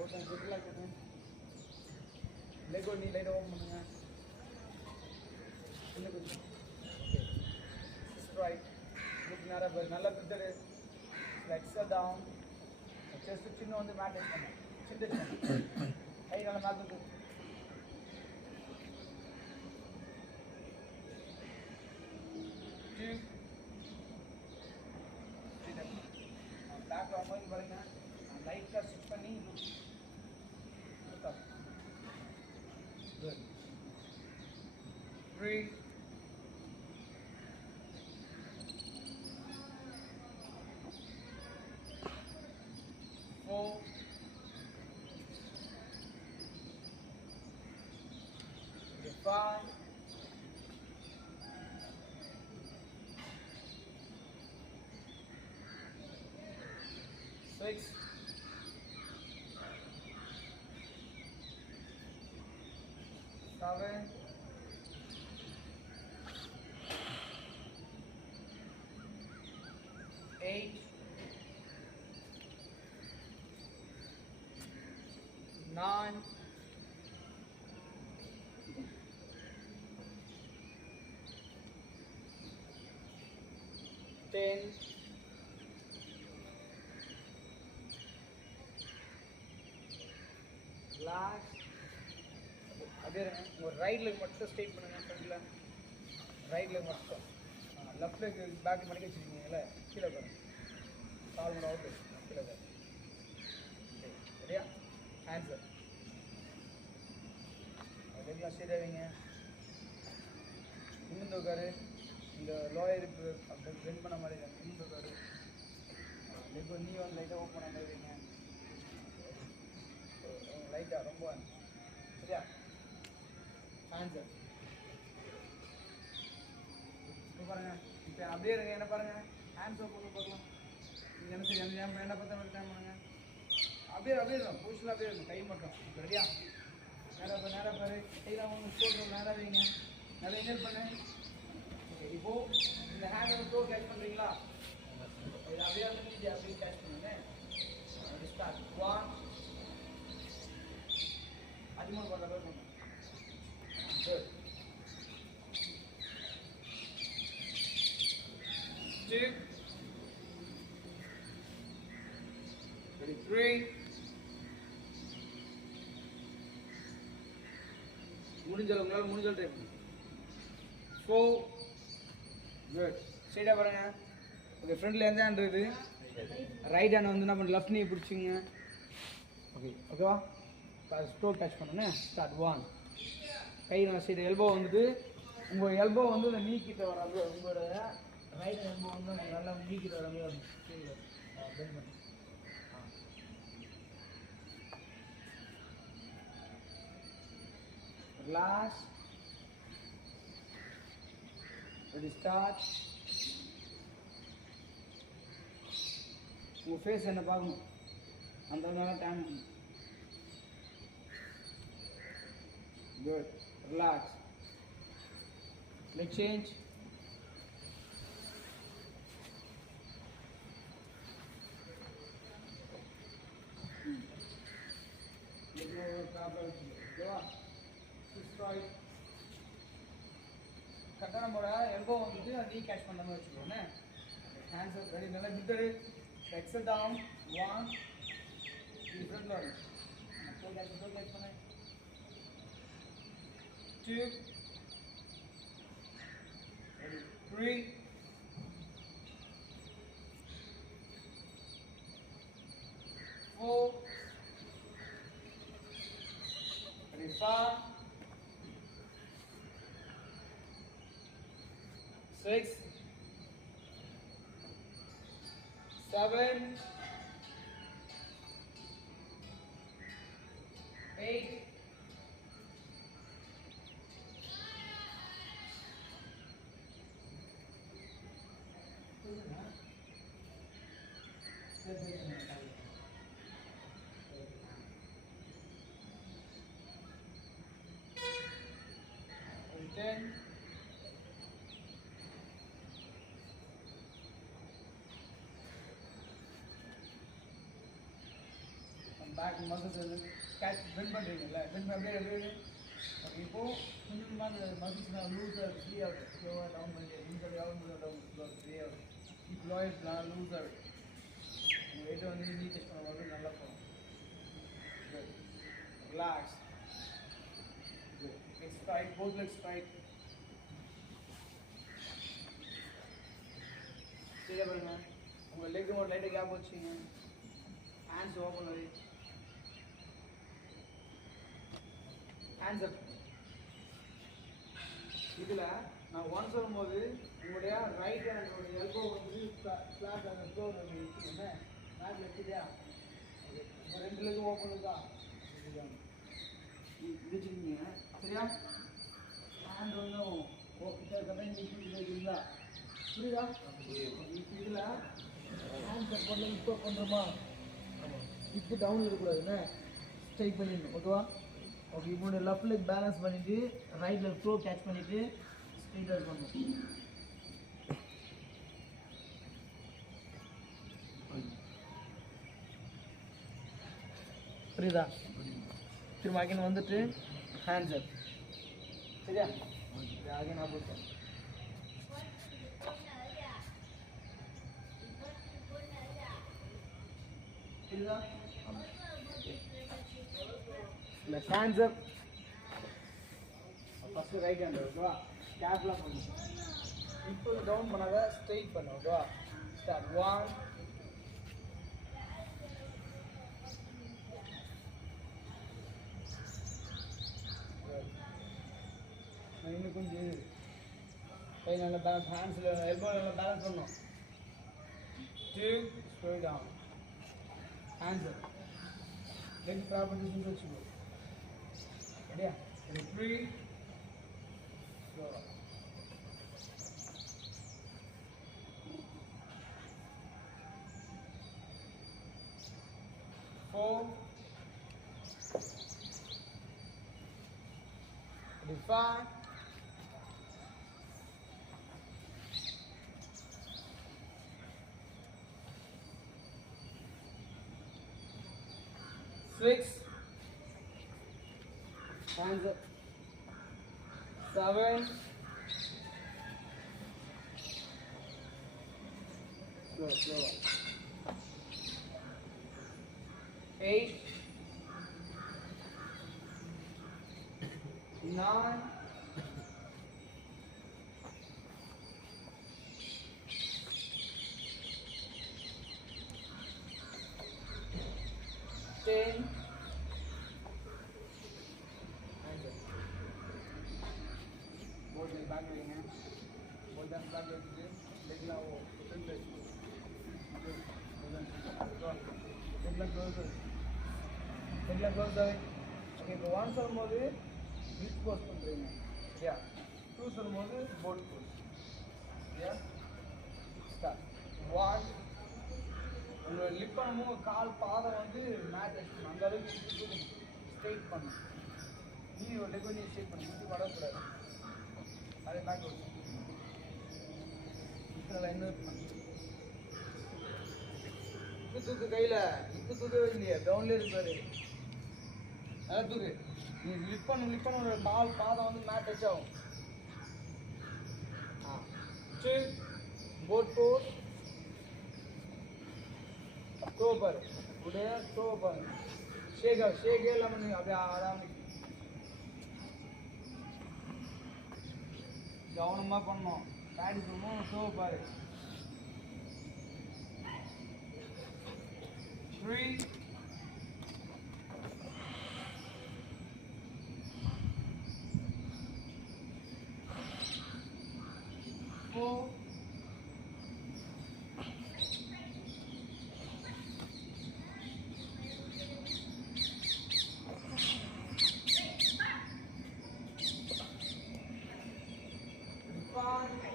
கொஞ்சம் குட்டிலாக இருக்குது. லெக் நீ லைட்டாக ஓப்பன் பண்ணுங்க. இன்னும் கொஞ்சம் ரைட். லுக் நேராக நல்லா பிரித்தரு. XL down. செஸ்ட் சின்ன வந்து மேட் டச் பண்ணு. சின்ன டச் பண்ணு. கை நல்லா மேட் வந்து பேக் வாங்க பாருங்க. லைட்டாக ஸ்டிச் பண்ணி குட். 3 4 5 6 7 8 9 10 ரிலாக்ஸ். அப்படியே உங்கள் ரைட் லெக் மட்டும் ஸ்ட்ரெயிட் பண்ணுங்கள். ஃப்ரண்டில் ரைட் லெக் மட்டும். லெஃப்ட் லெக் பேக் மணிக்கு வச்சுருக்கீங்களே, கீழே பாருங்க. கால் மணி அவுட் கீழே பாருங்க. சரியா? ஆன்சர் லெக்லாம் ஸ்ட்ரெயிட் வைங்க. நிமிர்ந்து உட்காரு. இந்த லோயர் அப்படி பெண்ட் பண்ண மாதிரி நிமிர்ந்து உட்காரு. லெக் நீ வந்து லைட்டாக ஓப்பன் பண்ண மாதிரி வைங்க. லைட்டாக ரொம்ப சரியா? ஆன்சர் இப்போ பாருங்கள். இப்போ அப்படியே இருங்க. என்ன பாருங்கள், ஹேண்ட்ஸ் ஓப்பன் பார்க்கலாம். நீங்கள் என்ன சரி என்ன பார்த்தா டைம் பண்ணுங்க. அப்படியே இருக்கும். பொசிஷனில் அப்படியே இருக்கும். கை மட்டும் இப்போ ரெடியா? நேராக பாரு. கையில் அவங்க ஸ்டோர் நேராக வைங்க. நல்லா என்ஜாய் பண்ணு. ஓகே, இப்போது இந்த ஹேண்ட் வந்து ஸ்டோர் கேட்ச் பண்ணுறீங்களா? இது அப்படியே வந்து அப்படியே கேட்ச் பண்ணுங்க. ஸ்டார்ட் 1 13 பண்ணுற மாதிரி பண்ணுங்க. குட். 2 3 முடிஞ்சளவு உங்களால் முடிஞ்சளவு ட்ரை பண்ணுங்க. 4 குட். ஸ்ட்ரைட்டாக பாருங்க. ஓகே, ஃப்ரண்ட்டில் எந்த ஹேண்ட் இருக்குது? ரைட் ஹேண்ட் வந்து என்ன பண்ண லெஃப்ட் நீ பிடிச்சிங்க. ஓகேவா? ஸ்ட்ரோக் டச் பண்ணுங்க. ஸ்டார்ட் 1. கை நல்லா ஸ்ட்ரைட். எல்போ வந்துட்டு உங்கள் எல்போ வந்து இந்த நீ கிட்ட வர மாதிரி, உங்களோட ரைட் எல்போ வந்து நல்லா நீ கிட்ட வர மாதிரி பெண்ட் பண்ணி. Relax. Ready, start. உங்கள் ஃபேஸ் என்ன பார்க்கணும். அந்த மாதிரி time. Good. Relax. Leg change. கரெக்டாக நம்மளோட எல்போ வந்துட்டு நீ கேட்ச் பண்ண மாதிரி வச்சுக்கோங்க. Hands ready. நல்லா மித்தரு. எக்ஸல் டவுன் 1 ஃப்ரண்ட்ல வரும். கேட்ச் பண்ணு. 2 3 4 5 6 7 8 10 11 பேக் மசில்ஸ் வந்து கேட்ச் பெண்ட் பண்ணுறீங்கல்ல, பெண்ட் அப்படியே ஓகே. இப்போது கொஞ்சமாக அந்த மசில்ஸ்லாம் லூஸாக இருக்குது, ஃப்ரீ ஆகுது, ஸ்லோவாக டவுன் பண்ணி லூஸாக டவுன் ஃப்ரீ ஆகுது. இப்போ லோயர்ஸ்லாம் லூஸாக இருக்குது. உங்கள் வெயிட்டை வந்து நீ டெஸ்ட் பண்ணும்போது நல்லா போகும். Relax. Legs straight, both legs straight. சரியா பாருங்க. உங்கள் லெக் ஒரு லைட்டாக கேப் வச்சுங்க. ஹேண்ட்ஸ் ஓப்பன் வை. Hands up. இதில் நான் ஒன் சொல்லும்போது உங்களுடைய ரைட் ஹேண்டோட எல்போ வந்து ஃப்ளாட் அந்த ஃப்ளோர் வச்சுக்கோங்க. ஃப்ளாட் வச்சுட்டியா? ஓகே. உங்கள் ரெண்டு லெக்கும் ஓப்பன் இருக்கா? இது வச்சுருக்கீங்க சரியா? ஹேண்ட் ஒன்றும் ஓகே கரெக்டாக இருக்குங்களா? புரியுதா? இப்போ இதில் ஹேண்ட் சப்போர்ட்டில் இப்போ பண்ணுறோமா? இப்போ டவுன் இருக்கக்கூடாதுன்னு ஸ்ட்ரைக் பண்ணிடணும். ஓகேவா? ஓகே. இப்போ லெஃப்ட் லெக் பேலன்ஸ் பண்ணிவிட்டு ரைட் லெக் ஃப்ளோ கேட்ச் பண்ணிவிட்டு ஸ்ட்ரைட்டாக பண்ணணும். புரியுதா? திரும்ப அகைன் வந்துட்டு ஹேண்ட்ஸ் அப். சரியா? Again opposite. புரியுதா? இல்லை hands up. First right hand ஓகேவா? கேப்லாம் பண்ணு. இப்போ டவுன் பண்ணாத ஸ்ட்ரைட் பண்ணு. ஓகேவா? ஸ்டார்ட். 1 இன்னும் கொஞ்சம் கை நல்லா பேலன்ஸ், ஹேண்ட்ஸில் எல்போ நல்லா பேலன்ஸ் பண்ணணும். 2 straight down. Hands up. Leg proper distance வச்சுக்கோ. சரியா? 3 ஸ்லோவாக. 4 5 6 hands up 7 slow 8 9 10 both leg back leg hai both them back leg se leg la wo front leg leg la close hai okay இப்போ 1 சொல்லும்போது bridge pose பண்றீங்க சரியா 2 சொல்லும்போது boat pose சரியா start 1 உங்களோட லிப் பண்ணும்போது கால் பாதம் வந்து மேட் வச்சுக்கணும் அந்த அளவுக்கு ஸ்ட்ரெயிட் பண்ணணும் நீ ஒரு லெக் நீ ஸ்ட்ரெயிட் பண்ணணும் சுற்றி வரக்கூடாது அதே பேக் வச்சு நல்லா இன்னும் இப்போ தூக்கு கையில் இப்போ தூக்கவே இல்லையா டவுன்லேயே இருப்பாரு நல்லா தூக்கு நீ லிப் பண்ண கால் பாதம் வந்து மேட் டச் ஆகும் போட் போஸ் சூப்பர் உடைய சூப்பர் ஷேகே இல்லாமல் நீங்கள் அப்படியே ஆடாமல் கவனமாக பண்ணணும் ப்ராக்டிஸ் பண்ணுவோம் சூப்பர் 3 4 5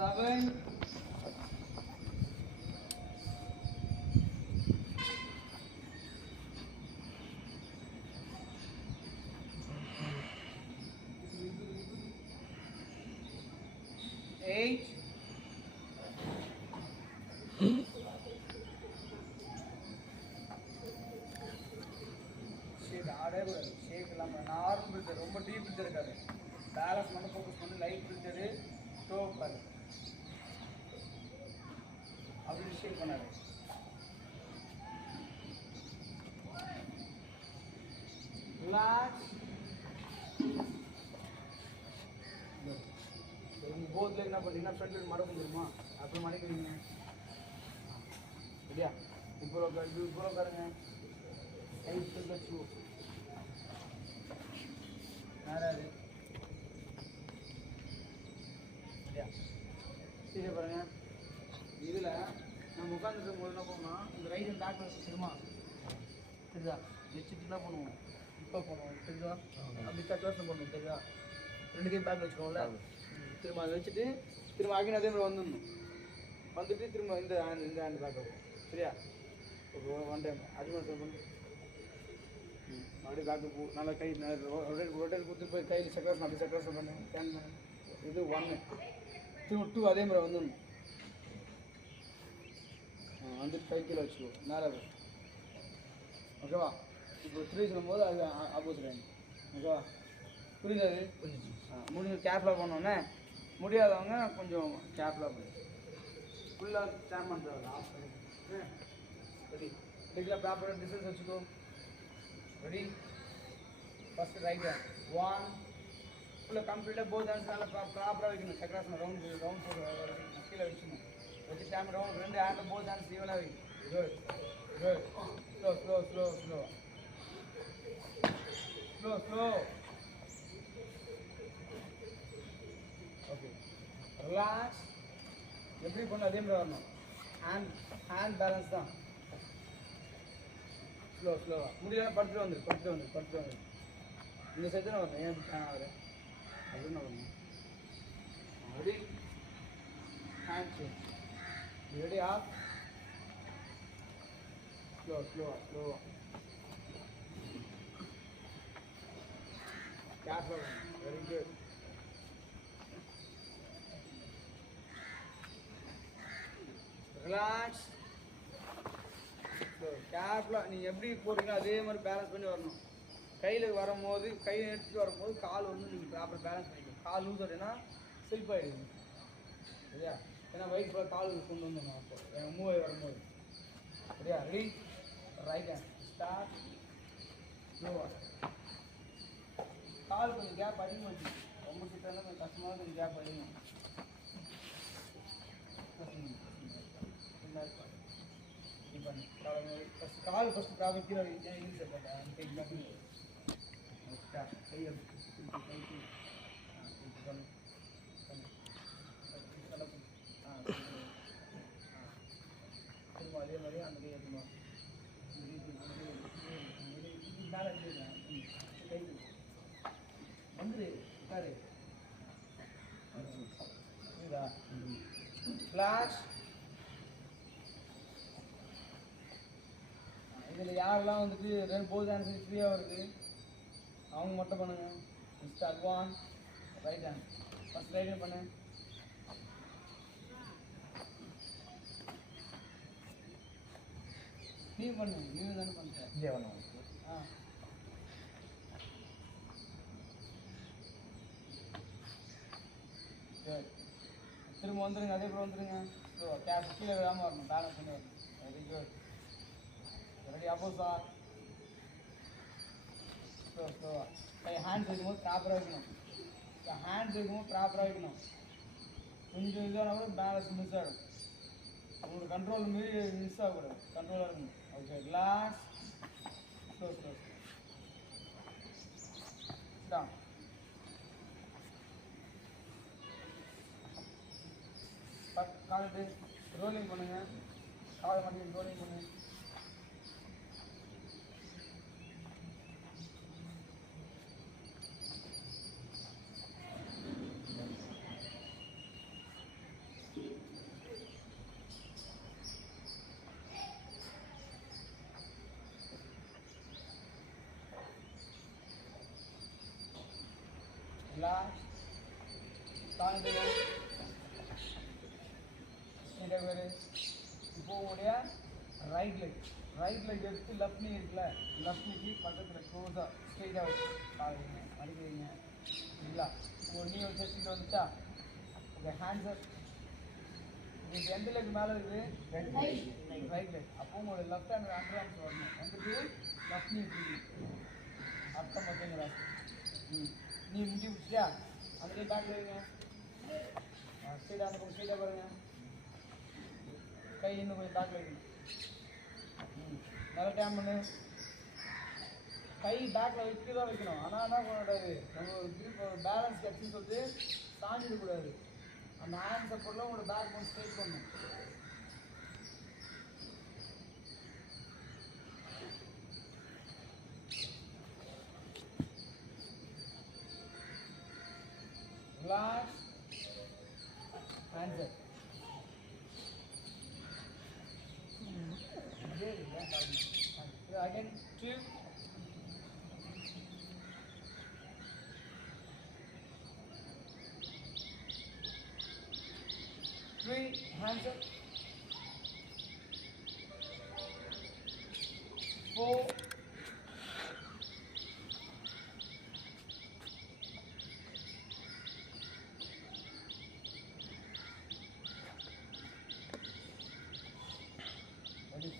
7, 8, ஷேக் ஆடவே கூடாது. ஷேக் இல்லாமல் நார்மல் பிரிச்சர், ரொம்ப டீப் பிரிச்சர் இருக்காது. பேலன்ஸ் மட்டும் ஃபோக்கஸ் பண்ணி லைட் பிரிச்சரு டோ பாரு, அப்படி ஷேக் பண்ணாரு. ரிலாக்ஸ். நீங்கள் போத்தில் என்ன பண்ணுறீங்கன்னா ஃப்ரண்ட் மடக்கு தெரியுமா, அப்படி மடக்கிறீங்க. சரியா? இப்போ உட்காருங்க. கைட்டு வச்சு யாராவது சரியா? சரியா பாருங்க. இதில் நம்ம உட்காந்துட்டு போது என்ன பண்ணோம்னா இந்த ரைட் ஹேண்ட் பேக் வச்சு தெரியுமா, தெரியுதா? வச்சுட்டு என்ன பண்ணுவோம், இப்போ பண்ணுவோம் தெரியுதா? அப்படி கட்லாஸில் பண்ணுவோம் தெரியுதா? 2 கை பேக் வச்சுக்கோங்கள, திரும்ப அதை வச்சுட்டு திரும்ப அகைன் அதே மாதிரி வந்துட்டு திரும்ப இந்த ஹேண்ட் பேக் ஆகும். சரியா? இப்போ 1 டைம் அதிகமாக சார் பண்ணு. அப்படியே பேக்கு போ, நல்லா கை ரொட்டேட் கொடுத்து போய் கையில் சக்கராசம், அப்படி சக்கராசம் பண்ணு. இது 1, திரும்ப 2 அதே மாதிரி வந்துடணும். வந்துட்டு 5 கிலோ வச்சுக்கோ மேலே. ஓகேவா? இப்போ 3 சொல்லும்போது அது ஆப்போசிட் ஆகிடும். ஓகேவா? புரியுது? அது முடிஞ்ச கேர்ஃபுல்லாக பண்ணோன்னே, முடியாதவங்க கொஞ்சம் கேர்ஃபுல்லாக பண்ணு. ஃபுல்லாக ஸ்டாண்ட் பண்ணுறது ஆஃப் பண்ணி ரெடி. இதுக்கெல்லாம் ப்ராப்பராக டிஸ்டன்ஸ் வச்சுக்கோ. ரெடி? ஃபஸ்ட்டு ரைட் ஹேண்ட் 1, ஃபுல்லாக கம்ப்ளீட்டாக போத் ஹேண்ட்ஸ் நல்லா ப்ராப்பராக வைக்கணும். சக்கராசனம் ரவுண்ட் போட்டு கீழே வச்சுக்கணும். வச்சு டேம் ரவுண்ட் 2 ஹேண்டில் போத் ஹேண்ட்ஸ் ஈவனாக வைக்கணும். Good good. Slow. Okay. Relax. எப்படி பண்ண அதே மாதிரி வரணும். ஹேண்ட் பேலன்ஸ் தான். ஸ்லோவாக முடியல. படுத்துட்டு வந்துரு. இந்த சைடு தான் வரணும். ஏன் இப்படி ஆகுது அப்படின்னு வரணும். Ready? Hand change. Ready? Off. ஸ்லோவாக கேர்ஃபுல்லாக வரணும். Very good. ரிலாக்ஸ். கேர்ஃபுல்லாக நீங்கள் எப்படி போடுறீங்களோ அதே மாதிரி பேலன்ஸ் பண்ணி வரணும். கையில் வரும்போது கையை எடுத்துகிட்டு வரும்போது கால் நீங்கள் ப்ராப்பர் பேலன்ஸ் பண்ணிக்கணும். கால் லூஸ் அப்படின்னா ஸ்லிப் ஆகிடுது. சரியா? ஏன்னா வயிறு ஃபுல்லாக கால் கொண்டு வந்துடணும். அப்போ எங்கள் மூவ் ஆகி வரும்போது. சரியா? ரெடி? Right hand start. ஸ்லோவாக கால் கொஞ்சம் கேப் அதிகமாக வச்சு, ரொம்ப கிட்டனா கொஞ்சம் கஷ்டமாக கொஞ்சம் கேப் அதிகம். கால் ஃபஸ்ட்டு ப்ராப்பர் கீழே யூஸ் பண்ணேன். கை திரும்ப அதே மாதிரி அந்த கை எடுத்துமா மேலே கை வந்துரு உட்காரு. புரியுதா? ஃப்ளாஷ். இதில் யாரெல்லாம் வந்துட்டு போத் ஹேண்ட்ஸ் ஃப்ரீயாக வருது அவங்க மட்டும் பண்ணுங்க. First advance right hand. First right hand பண்ணு. நீ தானே பண்ணுறேன். இங்கே பண்ணுவோம். சரி, திரும்ப வந்துடுங்க. அதே போல் வந்துடுங்க. ஸோ கேப் கீழே விடாமல் வரணும். பேலன்ஸ் பண்ணி வரணும். Very good. ரெடி? அப்போஸா ஸ்லோவாக கை ஹேண்ட்ஸ் வைக்கும்போது ப்ராப்பராக வைக்கணும். கொஞ்சம் இதான கூட பேலன்ஸ் மிஸ் ஆகிடும். உங்களோட கண்ட்ரோல் மீறி மிஸ் ஆகக்கூடாது. கண்ட்ரோலாக இருக்கணும். ஓகே. ரிலாக்ஸ். ஸ்லோ தான். காலிட்டு ரோலிங் பண்ணுங்கள். காலை மட்டும் ரோலிங் பண்ணுங்க. ரிலாக்ஸ். தாழ்ந்துங்க. ஸ்ட்ரைட்டாக வேறு. இப்போ உங்களுடைய ரைட் லெக் எடுத்து லெஃப்ட் நீ இருக்குல்ல, லெஃப்ட் நீக்கு பக்கத்தில் க்ளோஸாக ஸ்ட்ரைட்டாக வச்சு காலைங்க மடிக்கிறீங்க. சரிங்களா? ஒரு நீ ஒரு செஸ்டில் வந்துச்சா? Okay, hands up. உங்களுக்கு எந்த லெக் மேலே இருக்குது? Right leg. அப்போ உங்களோட லெஃப்ட் ஹேண்ட் அண்டர் ஹேண்ட்ஸ் வரணும். வந்துட்டு லெஃப்ட் நீ அர்த்தம் பார்த்தீங்களா? நீ முடி பிடிச்சியா? அதுலேயே பேக் வைங்க. ஸ்ட்ரைட்டாக அந்த பக்கம் ஸ்ட்ரைட்டாக பாருங்கள். கை இன்னும் கொஞ்சம் பேக்கில் வைக்கணும். நல்லா டேம் பண்ணு. கை பேக்கில் வைக்க தான் வைக்கணும். ஆனால் என்ன பண்ணக்கூடாது, நம்ம ஒரு grip ஒரு பேலன்ஸ் கிடச்சின்னு சொல்லிட்டு சாஞ்சிடக்கூடாது. அந்த ஹேண்ட் சப்போர்ட்டில் உங்களோட பேக் கொஞ்சம் ஸ்ட்ரைட் பண்ணணும். Relax. Hands up. Again, 2. 3, hands up. 4.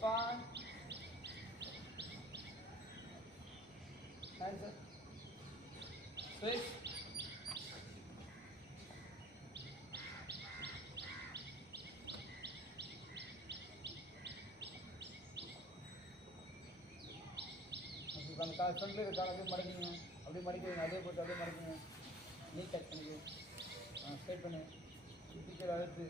5. Hands up. 6. 7. அந்த ஃப்ரண்ட்ல இருக்க கால் அப்படியே மடக்குங்க. அப்படியே மடிக்கிறீங்க. அதே போட்டு அப்படியே மடக்குங்க. நீ கட் பண்ணிக்க. ஸ்ட்ரைட் பண்ணு. முட்டி கீழே அழுத்து.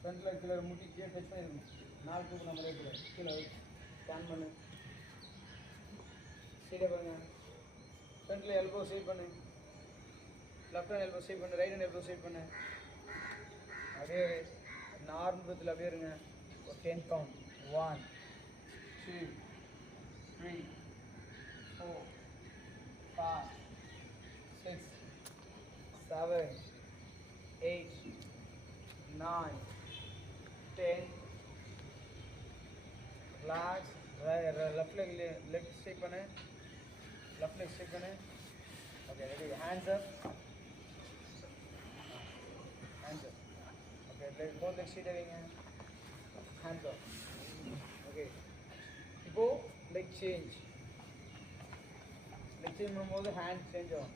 ஃப்ரண்ட்டில் கீழே முட்டி கீழே டச் பண்ணிருக்கணும். 4 தூக்கு நம்ம கூடாது. கீழே அழுத்து. ஸ்கேன் பண்ணு. ஸ்ட்ரைட்டாக பாருங்க. ஃப்ரண்ட்டில் எல்போ சேவ் பண்ணு. லெஃப்ட் ஹேண்ட் எல்போ சேவ் பண்ணு. ரைட் ஹேண்ட் எல்போ சேவ் பண்ணு. அப்படியே நார்மலத்தில் அப்படியே இருங்க. ஒரு 10 count. 1, 2, 3, 4, 5, 6, 7, 8, 9, 10. Relax. Left leg straight பண்ணு. Left leg straight பண்ணு. Okay, ready. Hands up. Hands up. Okay, both legs straight வைங்க. Hands up. Okay. இப்போ leg change. leg change பண்ணும்போது hand change ஆகும்.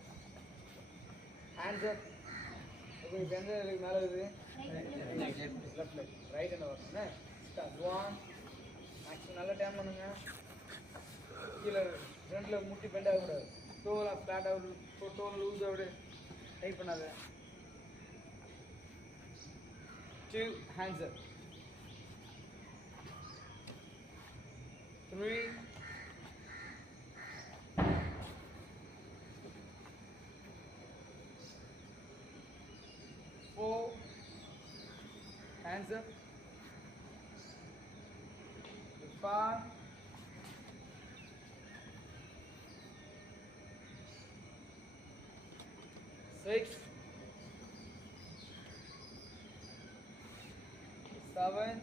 Hands up. Okay, இப்போ எந்த leg மேலே இருக்குது? Left leg. Right hand வரணும். Start. 1. மேக்ஸிமம் நல்லா டேம் பண்ணுங்க. கீழே ஃப்ரண்ட்டில் முட்டி பெண்ட் ஆகக்கூடாது. டோலாம் ஃப்ளாட் ஆகுது. டோல் லூஸ் ஆகுது. டைப் பண்ணாத. 2. Hands up. 3. 4. Hands up. 5. 6. 7.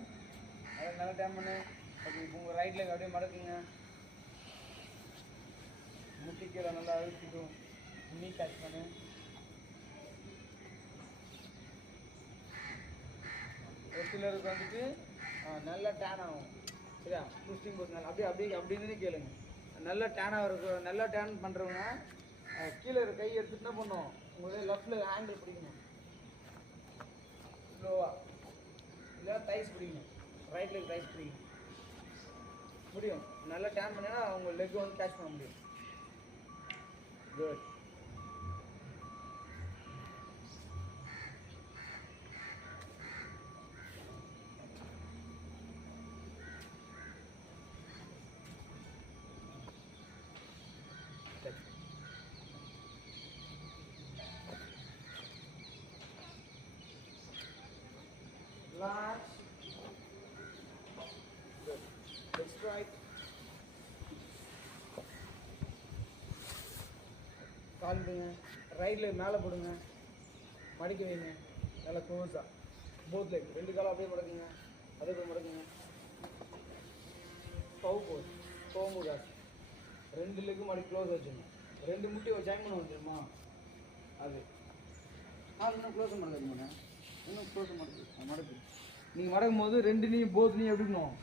அதை நல்லா டேம் பண்ணு. ஓகே, இப்போ உங்கள் ரைட் லெக் அப்படியே மடக்குங்க. முட்டி கீழே நல்லா அழுத்திக்கும். நீ கேட்ச் பண்ணு. ஒரு சிலருக்கு வந்துட்டு நல்லா டேன் ஆகும். சரியா? ட்விஸ்டிங் போட்டு நல்லா அப்படின்னு கேளுங்க. நல்லா டேனாக இருக்கும். நல்லா டேன் பண்ணுறவங்க கீழே இருக்க கை எடுத்துட்டு என்ன பண்ணும், உங்களுடைய லெஃப்டில் ஹேண்டில் பிடிக்கணும் ஸ்லோவாக, இல்லை தைஸ் பிடிக்கணும். ரைட் லெக் தைஸ் பிடிக்கணும். முடியும். நல்லா டேன் பண்ணினா உங்கள் லெக் வந்து கேட்ச் பண்ண முடியும். Good. Relax. Good. Let's try. கால் விடுங்க. ரைட் லெக் மேலே போடுங்க, மடிக்க வைங்க, நல்லா க்ளோஸாக. போத் லெக் ரெண்டு காலம் அப்படியே மடக்குங்க, அதே போய் மடக்குங்க. பவு போஸ், கோமுகாஸ் ரெண்டு லெக்கு மடி க்ளோஸ் வச்சுங்க. ரெண்டு முட்டி ஜாயின் பண்ண வந்துருமா அது. இன்னும் க்ளோஸ் மடக்குங்க, இன்னும் க்ளோஸ் மடக்கு. நீங்கள் மடக்கும் போது ரெண்டு நீ போத் நீ எப்படி இருக்கணும்,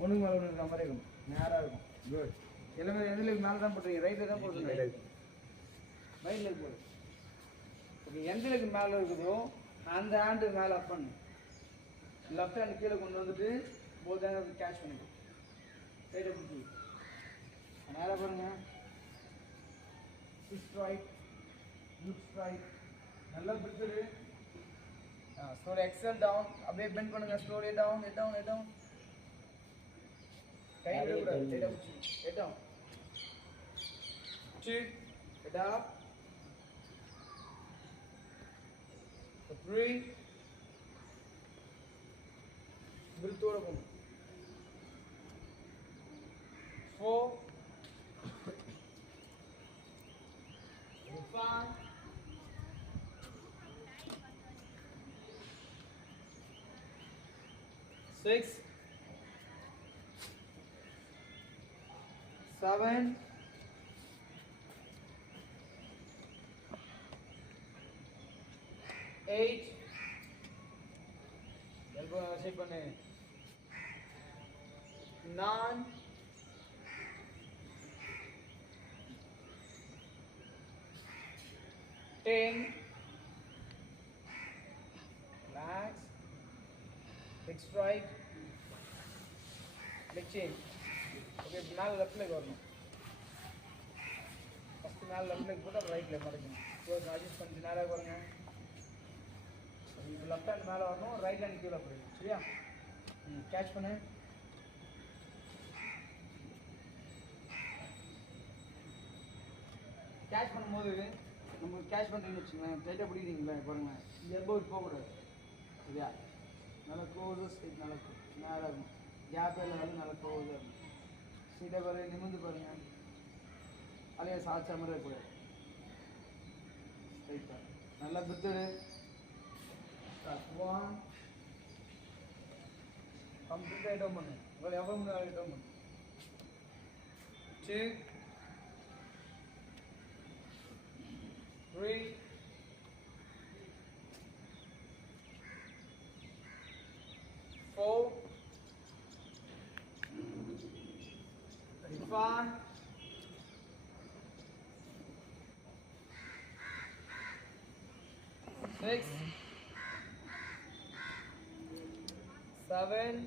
ஒன்றுக்கு மேலே ஒன்று இருக்கிற மாதிரி இருக்கணும், நேராக இருக்கும். குட். எல்லாமே எந்த லெக் மேலே தான் போட்டுருங்க, ரைட்டில் தான் போட்டுருங்க. ரைட் லெக் போடு. ஓகே, எந்த லெக் மேலே இருக்குதோ அந்த ஹேண்டு மேலே அப் பண்ணு. லெஃப்ட் ஹேண்ட் கீழே கொண்டு வந்துட்டு போத் ஹேண்ட் கேட்ச் பண்ணிக்கணும். ரைட்டை பிடிச்சி நேராக பாருங்க. ஸ்ட்ரைட், லுக் ஸ்ட்ரைட், நல்லா பிடிச்சது. ஸ்லோலி எக்ஸல் டவுன், அப்படியே பெண்ட் பண்ணுங்க. Slowly down, head down, head down. கை விடக்கூடாது, ரைட்டை பிடிச்சி ஹெட் டவுன். Head up. 3. बिल्कुल रखो. 4. 5. 6. 7. 8. elbow shape பண்ணு. 9. 10. Relax. Big strike. Leg change. Okay, மேல லெஃப்ட் லெக் வரணும். ஃபர்ஸ்ட் மேல லெஃப்ட் லெக் போட்டு ரைட் லெக் மடக்கணும். க்ளோஸ் அட்ஜஸ்ட் பண்ணி நேராக பாருங்க. இப்போ லெஃப்ட் ஹேண்ட் மேலே வரணும், ரைட் ஹேண்ட் கீழே போயிடும். சரியா? கேட்ச் பண்ணு. கேட்ச் பண்ணும்போது நம்ம கேட்ச் பண்ணுறீங்கன்னு வச்சுங்களேன், டைட்டாக பிடிக்கிறீங்களா பாருங்களேன், இந்த எல்போ போகக்கூடாது. சரியா? நல்லா க்ளோஸாக ஸ்ட்ரைட், நல்லா நேராக இருக்கும். கேப் இல்லாத நல்லா க்ளோஸாக இருக்கும். ஸ்ட்ரைட்டாக பாருங்க, நிமிந்து பாருங்க, அலைய சாச்சா மாதிரி இருக்கக்கூடாது. ஸ்ட்ரைட்டாக நல்லா பிடித்தது. 1. கம்ப்ளீட்டாக ஐட்டம் பண்ணு. உங்களை எவ்வளோ முடியாது ஐட்டம் பண்ணு. 2. 3. 4. 5. 6. 7.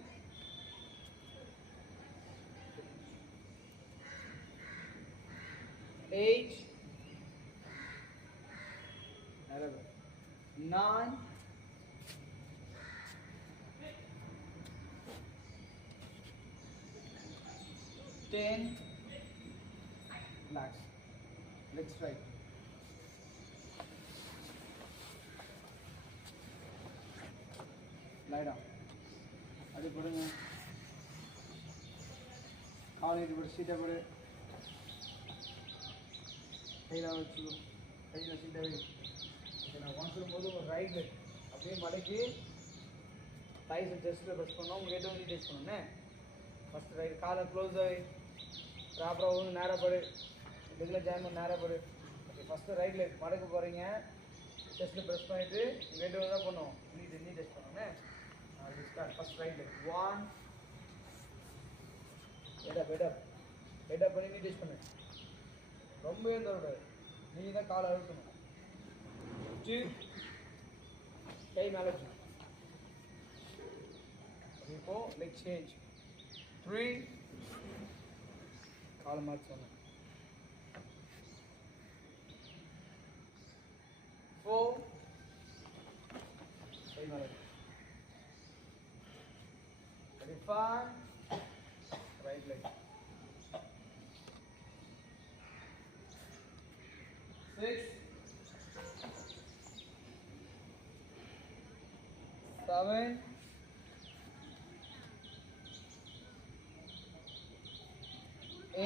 8. 9. 10. Relax. Leg straight. Lie down. அது போடுங்க. கால் இது போட்டு சீட்டை போடு. கையில் வச்சுக்கோ. கையில் சீட்டை வை. நான் ஒன் சொல்லும்போது ஒரு ரைட் லெக் அப்படியே மடக்கி தைஸ் செஸ்ட்டில் ப்ரெஸ் பண்ணோம். உங்கள் ஹெட் வந்து டேஸ்ட் பண்ணோன்னே ஃபஸ்ட் ரைட் காலை க்ளோஸ் ஆகி ப்ராப்பராக ஒன்று நேராக படு. லெக்கில் ஜாயின் பண்ணி நேராக படு. ஓகே, ஃபஸ்ட்டு ரைட் லெக் மடக்க போகிறீங்க. செஸ்ட்டில் ப்ரெஸ் பண்ணிவிட்டு உங்கள் ஹெட் வந்து தான் பண்ணுவோம். நீ டெஸ்ட் பண்ணோன்னே start. First right leg 1. Head அப் பண்ணி நீ டெஸ்ட் பண்ணு. ரொம்பவே தரக்கூடாது, நீங்கள் தான் காலை அழுத்தணும். 2. கை மேலே வச்சு இப்போ லெக் சேஞ்ச். 3. காலை மாற்றி சொன்னேன். 4. கை மேலே வச்சு. 5. Right leg. 6. 7.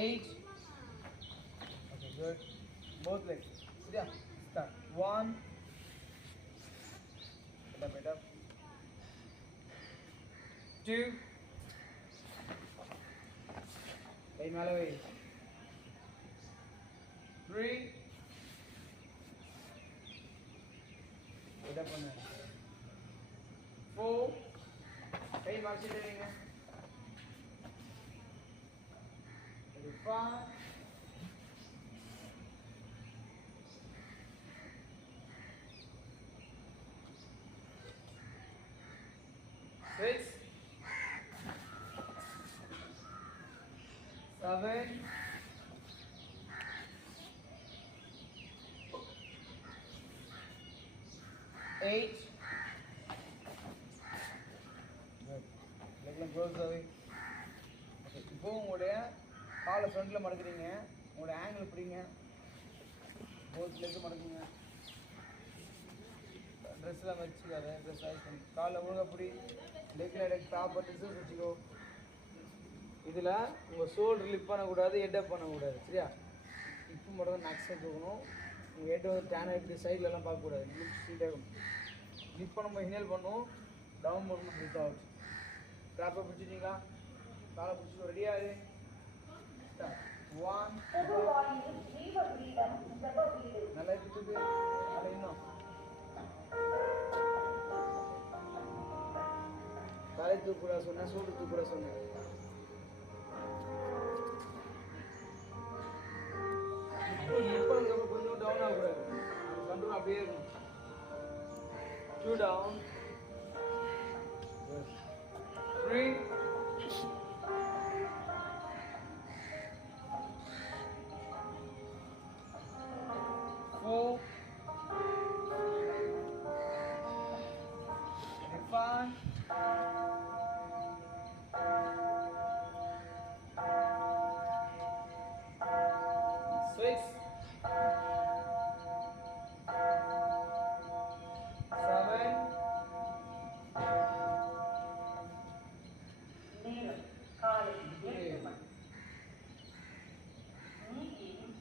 8. Okay, good. Both legs. சரியா? 1 head up 2 கை மேல வை 3 head up பண்ணு 4 கை மார்ச்சிட்டு வைங்க 5 6 7 8 லெக்ல க்ளோஸ் ஆகி இப்போ உங்களுடைய காலை ஃப்ரண்ட்டில் மடக்குறீங்க உங்களோட ஆங்கிள் பிடிங்க போத் லெக்கு மடக்குங்க ட்ரெஸ்ஸில் வச்சுக்காத ட்ரெஸ் ஆகி காலை ஒழுங்காக பிடி லெக்கில் எடுத்து ப்ராப்பர் ட்ரெஸ்ஸஸ் வச்சுக்கோ இதில் உங்கள் ஷோல்டர் லிப் பண்ணக்கூடாது ஹெட் அப் பண்ணக்கூடாது சரியா இப்போ மட்டும் தான் மேக்ஸிமம் தூக்கணும் உங்கள் ஹெட் வந்து டேன் ஆகிட்டு சைட்லலாம் பார்க்கக்கூடாது லிப் ஸ்ட்ரீட்டாக இருக்கணும் லிப் பண்ணும்போது ஹினேல் பண்ணும் டவுன் பண்ணும்போது ப்ரீத் அவுட் ப்ராப்பராக பிடிச்சிட்டிங்களா காலை பிடிச்சிட்டு ரெடியாக இரு 1 நல்லா இருக்குது நல்லா இன்னும் தலை தூக்கூட சொன்னேன் சூடு தூக்கூட சொன்னேன் இப்போ கொஞ்சம் டவுன் ஆகக்கூடாது அந்த கண்ட்ரோல் அப்படியே இருக்கும் 2 down 3 4 5 6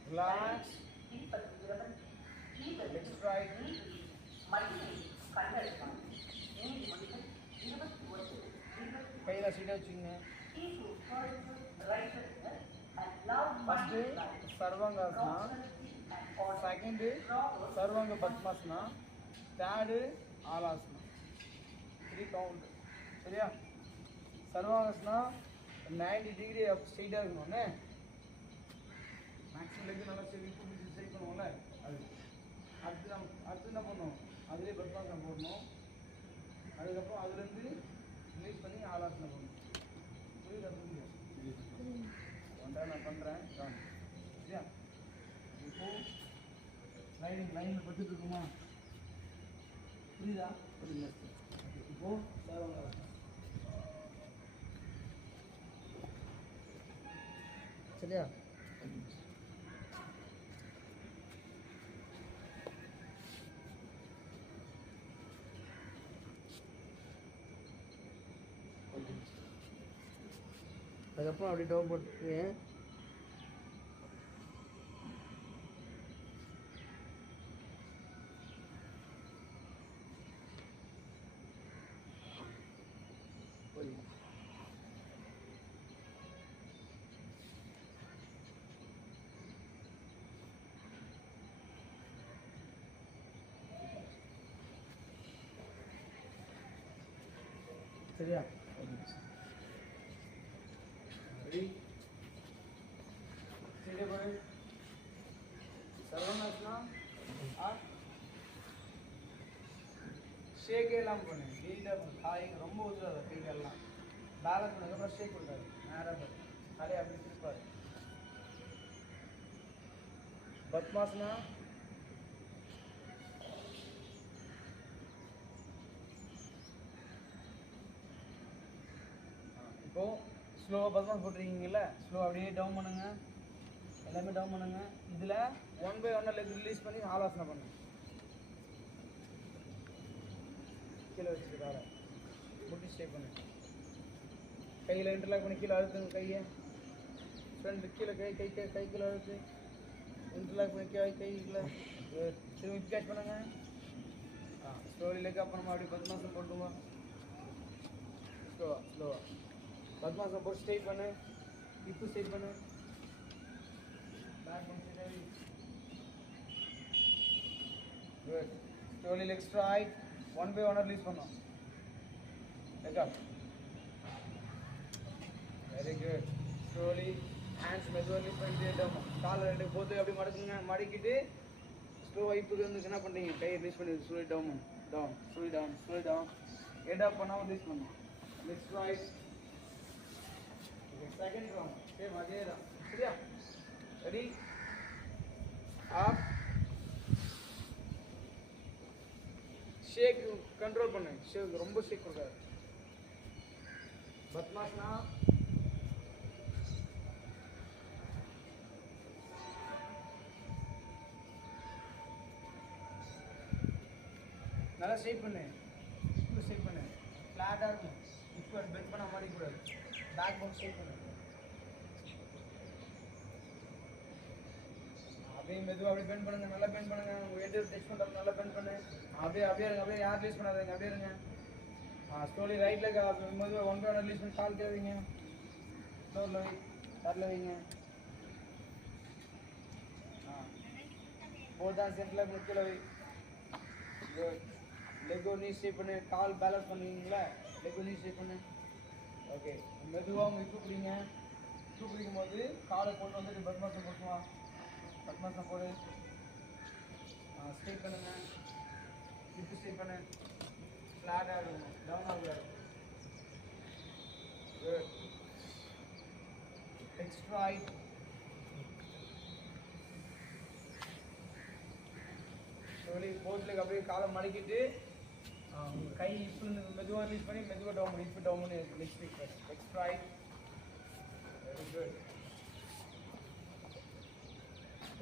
Relax. Let's try. கையில் சீட்டை வச்சுக்கோங்க ஃபஸ்ட்டு சர்வாங்காசனா செகண்டு சர்வாங்க பத்மாசனா தேர்டு ஆலாசனா 3 கவுண்ட் சரியா சர்வாங்காசனா 90 டிகிரி ஸ்ட்ரெயிட்டாக இருக்கணும்னே மேக்ஸிமம் லெக்கு நல்லா ஸ்ட்ரெயிட் பண்ணுவோம்ல அது அடுத்து என்ன பண்ணணும் அதுலேயே பத்மாசனம் போடணும் அதுக்கப்புறம் அதுலேருந்து ரிலீஸ் பண்ணி ஆலாசனம் பண்ணணும் புரியுதா ஒன்றா நான் பண்ணுறேன் சரியா இப்போ லைனில் பட்டுட்டு இருக்குமா புரியுதா புரியுது இப்போ சரியா அதுக்கப்புறம் அப்படி டவுன் போட்டு சரியா सीधे पड़े सर्वनाशना और शेक एलाम पड़े नीला खाई ரொம்ப உதறாத கையெல்லாம் பேலன்ஸ் பண்ணதுக்கு அப்புறம் ஷேக் பண்ணாரு நேரா படு அப்படியே அப்படி திருப்பாரு பத்மாசனா இப்போ ஸ்லோவாக பத்மாஸ் போட்டுருக்கீங்கல்ல ஸ்லோ அப்படியே டவுன் பண்ணுங்க எல்லாமே டவுன் பண்ணுங்க இதில் 1 by 1 லெக் ரிலீஸ் பண்ணி ஆலாசனை பண்ணுங்க கீழே வச்சுட்டு காலை முட்டி ஸ்டேப் பண்ணுங்க கையில் இன்டர்லாக் பண்ணி கீழே அழுத்துங்க கையை ஃப்ரெண்டு கீழே கை கீழே அழுத்து இன்டர்லாக் பண்ணி கை கீழே திரும்ப கேட்ச் பண்ணுங்க. ஸ்லோலி லெக் அப்புறமா அப்படி பத்மாசம் போட்டுமா. ஸ்லோவா பத்மாசம் போட்டு ஸ்ட்ரைட் பண்ணு. இப்போ ஸ்ட்ரைட் பண்ணு. பேக் பண்ணு. Good. Slowly legs straight. One by one release பண்ணோம். Leg up. Very good. Slowly hands மெதுவா release பண்ணிட்டே இருந்தோம். கால் ரெண்டு போட்டு அப்படி மடக்குங்க. மடக்கிட்டு ஸ்லோவா இப்போ வந்து என்ன பண்றீங்க? கை ரிலீஸ் பண்ணி slowly down. Slowly down. Head up பண்ணா release பண்ணோம். Legs straight. Okay, second round. Same அதே தான். சரியா? Ready? Up. ஷேக் கண்ட்ரோல் பண்ணு. ஷேக் ரொம்ப ஷேக் கொடுக்காது. பத்மாசனா நல்லா ஸ்ட்ரைட் பண்ணு. இப்போ ஸ்ட்ரைட் பண்ணு. ஃப்ளாட்டாக இருக்கும். இப்போ பெண்ட் பண்ண மாதிரி கூடாது. பேக் போன் ஸ்ட்ரைட் பண்ணு. அப்படியே மெதுவாக அப்படியே பெண்ட் பண்ணுங்க. நல்லா பெண்ட் பண்ணுங்க. உங்கள் ஹெட் டச் பண்ணுறது நல்லா பெண்ட் பண்ணு. அப்படியே யார் ரிலீஸ் பண்ணாதீங்க. அப்படியே இருங்க. ஸ்லோலி ரைட் லெக் மெதுவாக ஒன் பை ஒன் ரிலீஸ் பண்ணி கால் கேவீங்க. ஸ்லோலி காலில் வைங்க. போத் தான் சென்டரில் முக்கில் வை. லெக் ஒரு நீ ஸ்டே பண்ணு. கால் பேலன்ஸ் பண்ணுவீங்களா? லெக் ஒரு நீ ஸ்டே பண்ணு. ஓகே, மெதுவாக உங்கள் இப்போ பிடிங்க. இப்போ பிடிக்கும் போது காலை போட்டு வந்துட்டு பத்மாசம் போட்டுவான். பத்மாசம் போடு. ஸ்டே பண்ணுங்க. இப்போ ஸ்டே பண்ணு. ஃப்ளாட்டாக இருக்கணும். டவுன் ஆகக்கூடாது. குட். Extra height. சொல்லி போட்லேக்கு அப்படியே காலை மடக்கிட்டு கை இப்போ மெதுவாக ரிலீஸ் பண்ணி மெதுவாக டவுன் பண்ணி இப்போ டவுன் பண்ணி next week extra height. Very good.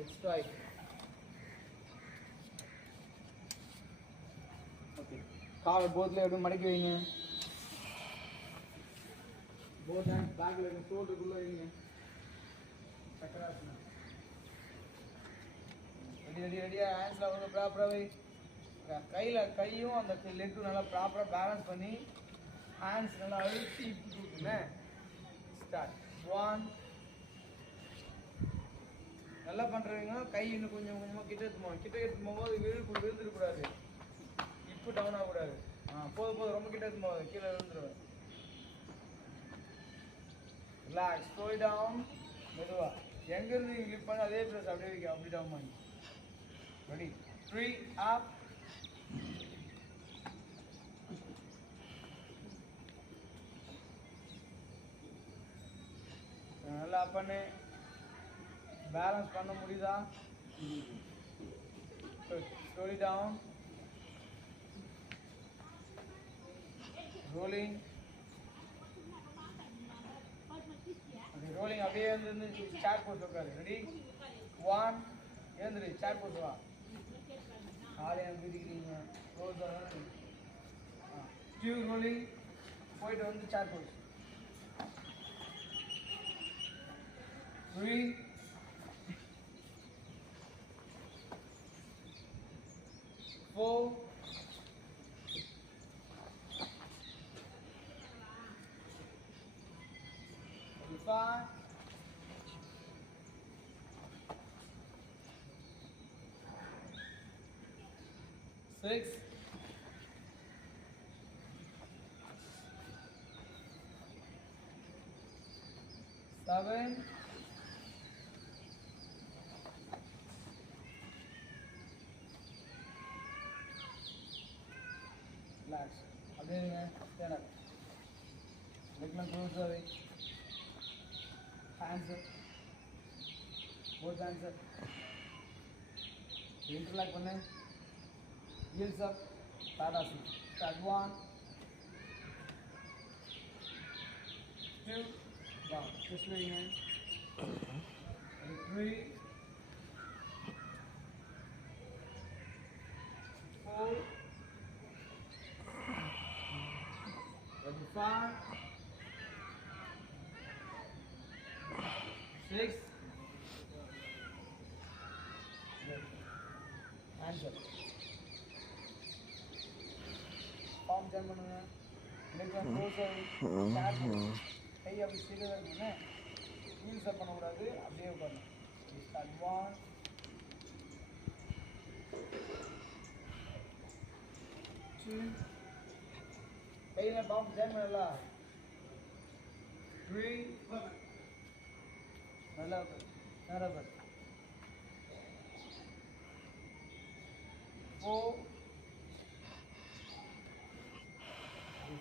Extra height. Okay, காலை போத்தில் எப்படி மடக்கி வைங்க. போத் ஹேண்ட் பேக்கில் வைங்க. ஷோல்டருக்குள்ளே வைங்க. சக்கராசனா. ரெடியாக ஹேண்ட்ஸில் வந்து ப்ராப்பராக வை. கையும் அந்த லெக்கும் நல்லா ப்ராப்பராக பேலன்ஸ் பண்ணி ஹேண்ட்ஸ் நல்லா அழுத்தி இப்போ கொடுக்குங்க. ஸ்டார்ட். 1. நல்லா பண்ணுறவங்க கை இன்னும் கொஞ்சமாக கிட்ட எடுத்து போகும்போது விழுந்துடக்கூடாது. இப்போ டவுன் ஆகக்கூடாது. போதும் ரொம்ப கிட்ட எடுத்து போகாது. கீழே விழுந்துருவேன். ரிலாக்ஸ். Slow down. மெதுவாக எங்கேருந்து கிளிப் பண்ணி அதே ப்ளஸ் அப்படியே வைக்க. அப்படி டவுன் பண்ணி. ரெடி. 3 அப். நல்லா பண்ணு. பேலன்ஸ் பண்ண முடியுதா? Slowly down. ரோலிங். ரோலிங் அப்படியே வந்து சேர் போட்டு உட்காரு. ரெடி. 1. எழுந்துரு. சேர் போட்டு வா. காலையை பிடிக்கிறீங்க. 2 ரோலிங். போயிட்டு வந்து சேர் போட்டு. 3. 4. 5. 6. 7. 8. அப்படியே stand up. Legலாம் close ஆ வை. Hands up. Both hands up. Interlock பண்ணு. Heels up. Tadasana. Start. 1. 2. Down. Just laying in. 3. 4. 5. 6. Join பண்ணுங்க. லெக்லாம் க்ளோஸ் ஆகி கை அப்படி சீக்கிரம் இருக்குன்னு ஹீல்ஸ் அப் பண்ணக்கூடாது, அப்படியே உட்காரணும். ஸ்டார்ட் 1 2 கையில் பாம்பு ஜாயின் பண்ணலாம். 3 நல்லா நேராக பாரு. 4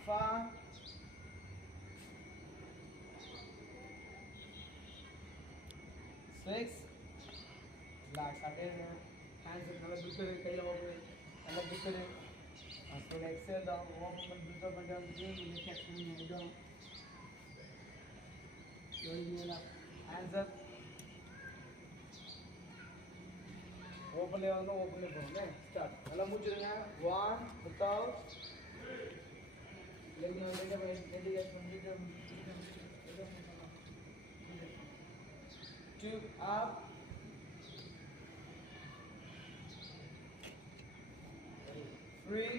5 6 ரிலாக்ஸ். அப்படியே ஹேண்ட்ஸ் நல்லா பிடிச்சது, கையில் ஓப்பன் நல்லா பிடிச்சது. அப்புறம் எக்ஸல் தான் ஓப்பன் பண்ணி பில்டப் பண்ணிட்டு down. Hands up. ஓப்பன்லேயே வந்து ஓப்பன்லேயே போகணுமே. ஸ்டார்ட். நல்லா மூச்சுடுங்க. 1 without லெக் பண்ணிட்டு 2 up 3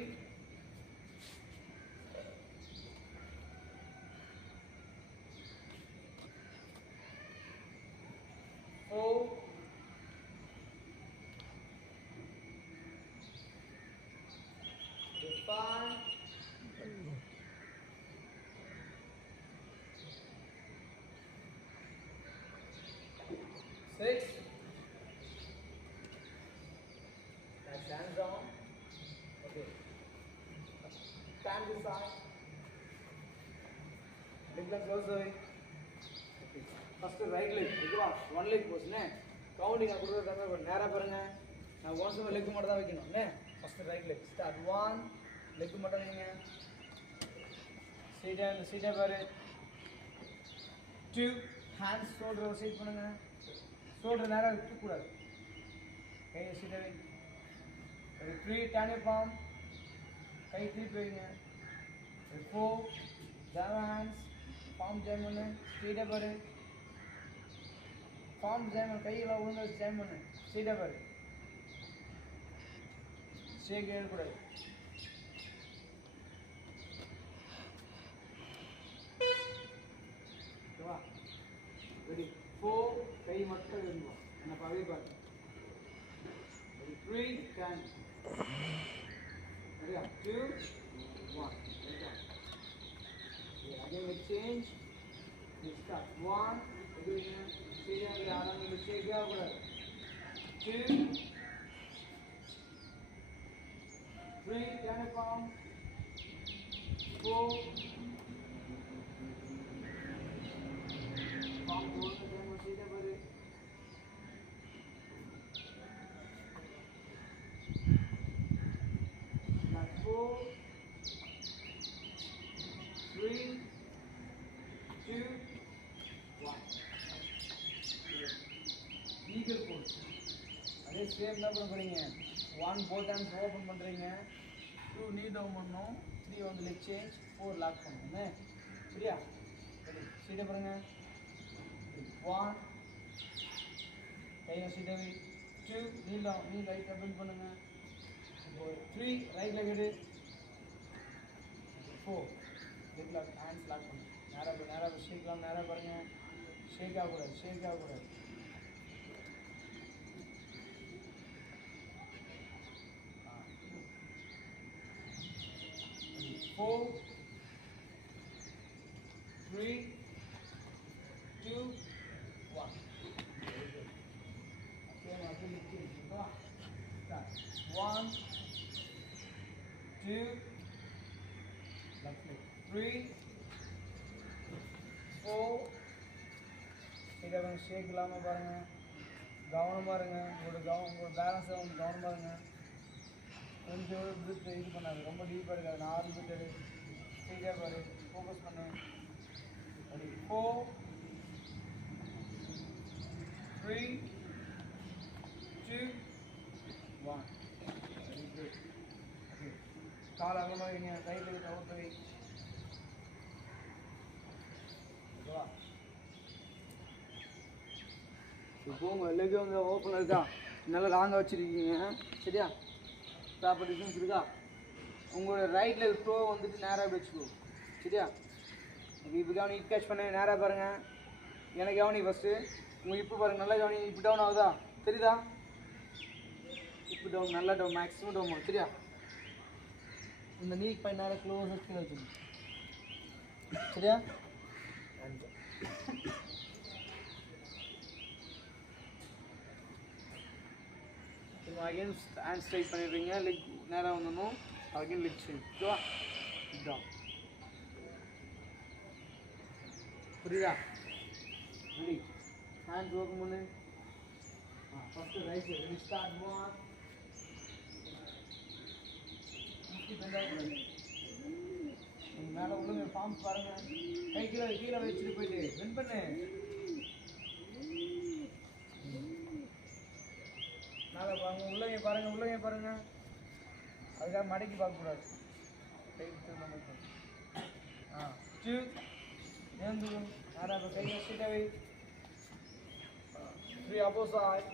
4 5 6 That's hands down. Okay. Stand this side. Leg close away. Okay. First right leg. இதுவா one leg போஸ்னே. கவுண்டிங் கொடுக்குற தடவை நேரா பாருங்க. நான் ஒன்ஸ் லெக் மட்டும் தான் வைக்கணும். நே. First right leg. Start 1 leg மட்டும் வைங்க. சீடா பாரு. 2 ஹேண்ட்ஸ் ஷோல்டர் ரொட்டேட் பண்ணுங்க. ஷோல்டர் நேரா வைக்க கூடாது. கையை சீடா வை. 3 turn your palm. கை திருப்பி வைங்க. 4 jam hands. palm jam பண்ணு. சீடா பாரு. palm jam கையில ஒழுங்கா jam பண்ணு. சீடா பாரு. ஷேக் ஏற கூடாது. ஓகேவா? ரெடி. 4 கை மட்டும் வேணும். என்ன பாவே பாரு. 3 10 ready 2 1 again we change we start 1 again serially आराम से shake किया पूरा 2 3 turn it palm 4 palm बोल के हम सीधे बढ़े like 4 3 2 1 eagle pose அதே சேம் தான் பண்ணுறீங்க 1 4 times ஓப்பன் பண்ணுறீங்க 2 knee down பண்ணணும் 3 வந்து leg change 4 lock பண்ணணும் சரியா சரி சீட்டை பாருங்க 1 கையை சீட்டை 2 knee down knee right bend பண்ணுங்க 3 right leg எடு 4 leg lock hands lock பண்ணுங்க நேரா ஷேக்லாம் நேரா பாருங்க ஷேக் ஆகக்கூடாது 4 3 2 1 again lifting start 1 2 left leg 3 4 இத வந்து ஷேக் இல்லாம பாருங்க கவனமா இருங்க உங்க பேலன்ஸ் கவனமா இருங்க கொஞ்சம் பிரீத் இது பண்ணாது ரொம்ப டீப்பாக இருக்காது 4 பிரீத் எடு ஸ்ட்ரெயிட்டாக பாரு ஃபோக்கஸ் பண்ணு ready 4 3 2 1 very good okay call அகலமாக வைங்க கையில் தவிர்த்து வை ஓகேவா இப்போ உங்கள் லெக் வந்து ஓப்பன் இருக்கா நல்லா லாங்காக வச்சுருக்கீங்க சரியா ப்ராப்பர் டிஸ்டன்ஸ் இருக்கா உங்களோட ரைட் லெக் டோ வந்துட்டு நேராக இப்படி வச்சுக்கோ. சரியா? இப்போ கவனி, ஹிப் கேட்ச் பண்ண நேராக பாருங்கள். எனக்கு கவனி ஃபஸ்ட்டு. உங்கள் இப்போ பாருங்கள், நல்லா கவனி. இப்போ டவுன் ஆகுதா? தெரியுதா? இப்போ டவுன், நல்லா டவுன், மேக்ஸிமம் டவுன் ஆகும். சரியா? இந்த நீக் பாயிண்ட் நேராக க்ளோஸாக கீழே வச்சுக்கணும். சரியா? இப்போ அகைன் ஹேண்ட் ஸ்ட்ரைட் பண்ணிடுறீங்க. லெக் நேராக வந்துடணும். Again leg straight. ஓகேவா? இதுதான். புரியுதா? ரெடி? ஹேண்ட் ஒர்க் பண்ணு. First right side. Ready, start. 1 மேலே உள்ள ஃபார்ம்ஸ் பாருங்க. கை கீழே கீழே வச்சுட்டு போயிட்டு பெண்ட் பண்ணு. மேலே பாருங்க, உள்ளே பாருங்க, உள்ளே பாருங்க. அதுக்காக மடக்கி பார்க்கக்கூடாது. கை திரும்ப. ஏந்து நேராக கை வச்சுட்டே வை. 3 opposite.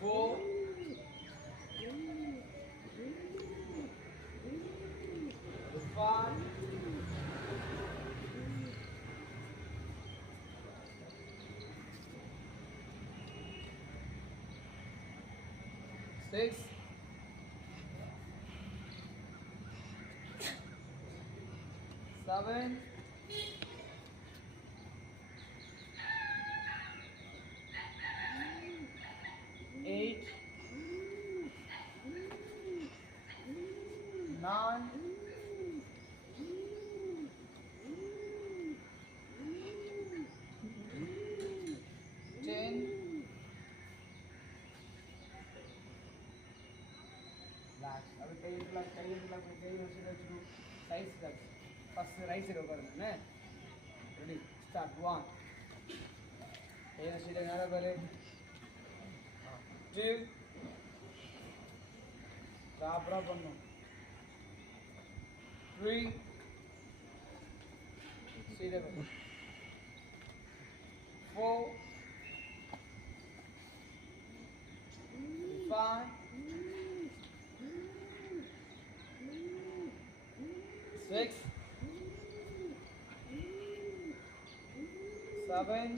4 5 6 7 8 9 10 லாஸ்ட். அது கை வச்சுட்டு size cut. First right side உட்காருங்க. Ready, start. 1 கை வச்சுட்டு நேராக பாரு. 2 ப்ராப்பராக பண்ணும். 3 சீடை பாரு. 4 5 6 7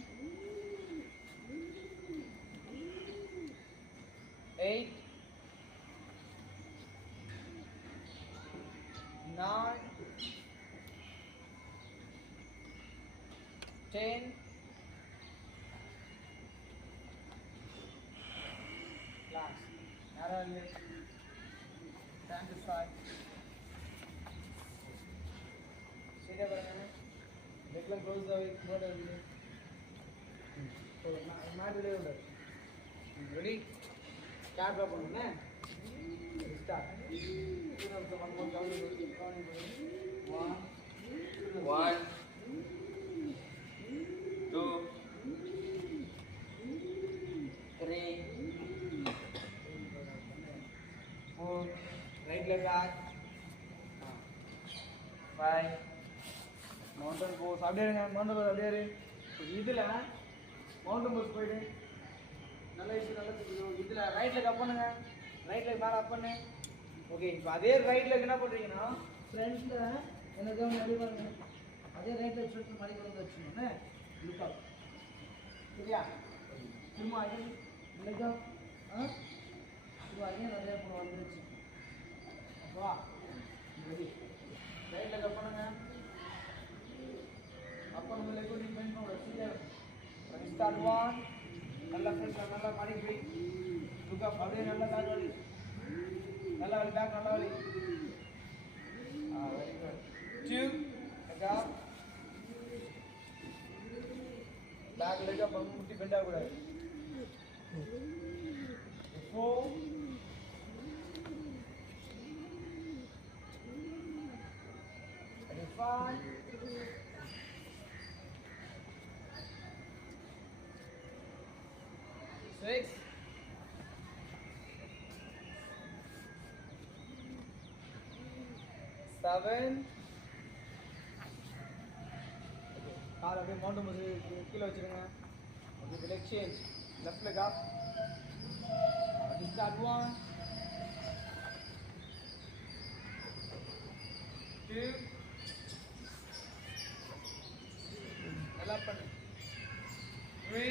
8 9 10 last. Narrow leg. Stand aside. Sit over there. Leg line close the way. Go down there. So, my video is ready. Start drop on the start. One more down. 1 2 3 4 right leg back 5 mountain pose. அப்படியே இருங்க. mountain pose அப்படியே இரு. இதுல mountain pose போயிடு. நல்ல விஷயம், நல்லா தெரியும். இதுல ரைட் லெக் அப் பண்ணுங்க. ரைட் லெக் மேல அப் பண்ணு. ஓகே, இப்போ அதே ரைட் லெக் என்ன பண்றீங்கன்னா ஃப்ரண்ட்ல எனக்கு அப்படி பாருங்க. அதே ரைட் லெக் ஷோல்டர் மாதிரி கொண்டு வச்சுக்கோங்க. Look up. சரியா? திரும்ப அகைன் லெக் அப். திரும்ப அகைன் அதே போல வந்துருச்சு. ஓகேவா? ரெடி. ரைட் லெக் அப் பண்ணுங்க. அப் பண்ண லெக் நீ பெண்ட் பண்ணு. சரியா? ஸ்டார்ட். 1 நல்லா ஃப்ரெண்ட்ஸ் நல்லா மடி போய் லுக் அப். அப்படியே நல்லா பேக் வலி. நல்லா வலி, பேக் நல்லா வலி. Very good. 2 leg up. Back leg up முட்டி பெண்ட் ஆகக்கூடாது. 4 5 6 7 கால் அப்படியே மவுண்டன் போஸ் கீழே வச்சுருங்க. Okay, leg change. Left leg up. Start 1, 2, நல்லா பண்ணு. 3,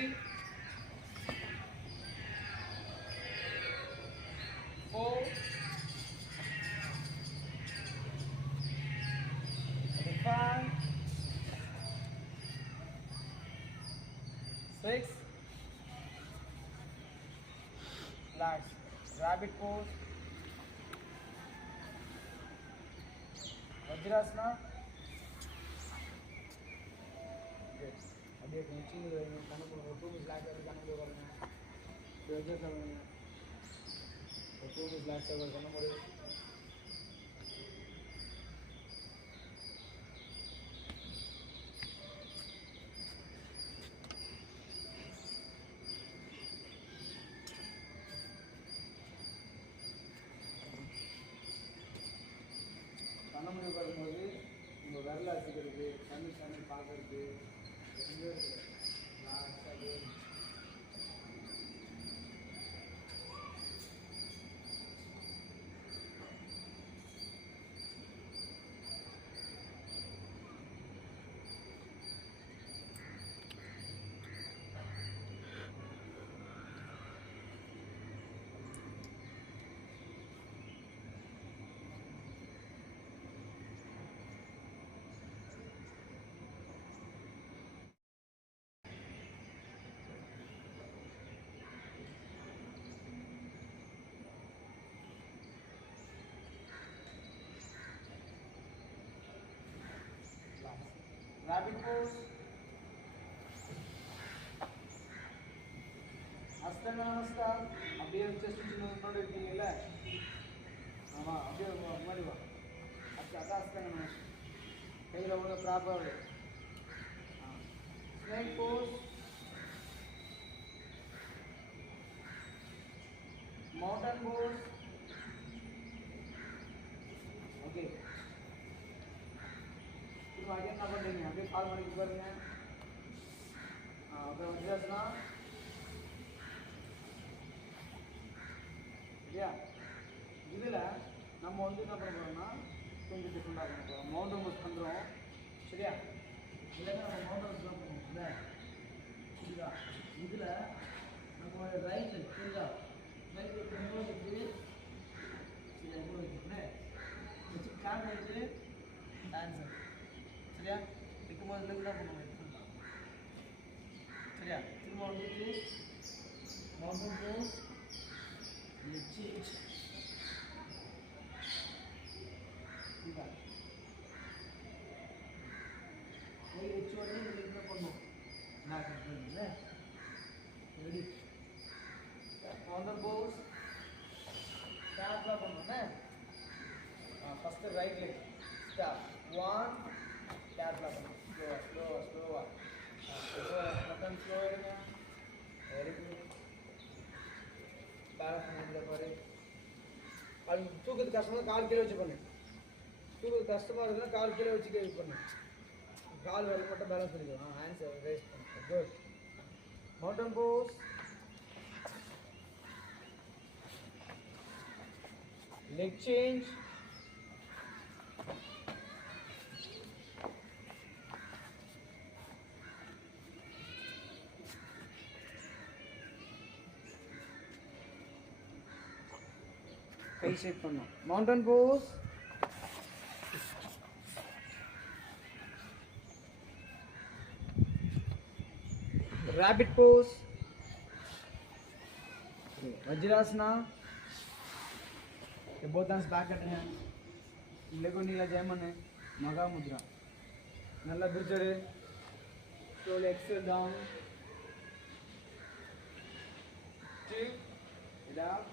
4, 5, 6. Relax. Rabbit pose. Vajrasana. Good. அப்படியே சின்ன கணக்கு 2 மினிட்ஸ் லாக் ஆகுது கணக்கு வருங்க. வஜ்ராசனா பண்ணுங்க. 2 மினிட்ஸ் லாக் ஆகுது பண்ண முடியும். பண்ண முடிவு பார்க்கும்போது உங்கள் விரல அடிக்கிறது, கண்ணு கண்ணு பார்க்கறது, எங்கே இருக்குது லாஸ்ட்டாக rabbit pose. அஸ்தங்க நமஸ்கார். அப்படியே செஸ்ட் சின்னோட இருக்கீங்கல்ல, ஆமாம் அப்படியே முன்னாடி வா. அதான் அஸ்தங்க நமஸ்கார். கையில் ஒழுங்காக ப்ராப்பராக snake pose, mountain pose. Okay, இப்போ அகைன் என்ன பண்ணுறீங்க, அப்படியே கால் மணிக்கு பாருங்க. அப்புறம் வஜ்ராசனா இல்லையா. இதில் நம்ம வந்து என்ன பண்ண போகிறோம்னா கொஞ்சம் டிஃப்ரெண்டாக பண்ண போகிறோம். மவுண்டன் போஸ் பண்ணுறோம் சரியா. இல்லைன்னா நம்ம மவுண்டன் போஸ் தான் பண்ணுவோம்ல புரியுதா. இதில் நம்ம ரைட்டு புரியுதா, ரைட்டு வச்சு வச்சு கான் வச்சு டான்ஸர் சரியா. இருக்கும்போது லெக் தான் பண்ணுவோம் சரியா. திரும்ப வந்துட்டு மவுண்டன் போஸ் சேஞ்ச் கை வச்சு உடனே லெக் தான் பண்ணுவோம். நான் பண்ணுறேன் ரெடி. மவுண்டன் போஸ் ஸ்டாப்லாம் பண்ணோன்னே ஃபஸ்ட்டு ரைட் லெக் ஸ்டாப் 1 ஸ்டாப்லாம் பண்ணுவோம். ஸ்லோவாக மட்டன் ஸ்லோ எடுங்க. Very good. பேலன்ஸ் பண்ண பாரு. அது தூக்கத்து கஷ்டமாக கால் கீழே வச்சு பண்ணு. தூக்கத்து கஷ்டமாக இருக்குன்னா கால் கீழே வச்சு கீழே பண்ணு. கால் வரைக்கும் மட்டும் பேலன்ஸ் பண்ணிக்கலாம். ஹேண்ட்ஸ் ரைஸ் பண்ணு. Good. Mountain pose, leg change, கை ஷேக் பண்ணும். Mountain pose, rabbit pose, Vajrasana. Both hands back at hand. Lego nila jaimane Maga mudra. Nalla birchade. Slowly exhale down. 2, it up.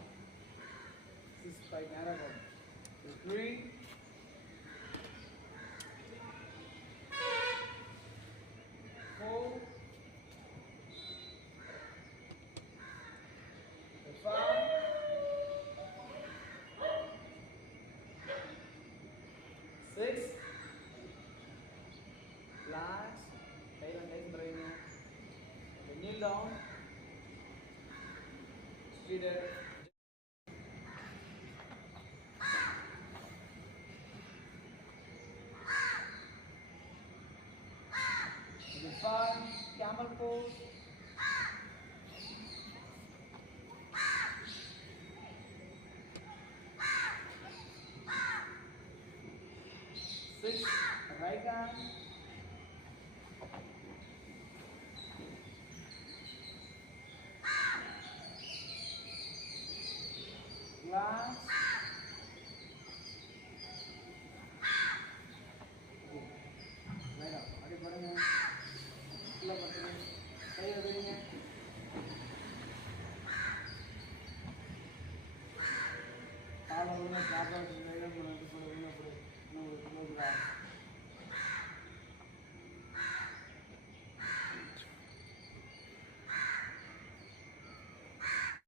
6, 5, narrow down. 3, 4, 5, 6, last, 8, down. Straighter. 5, camel pose. 6, right hand. Glance.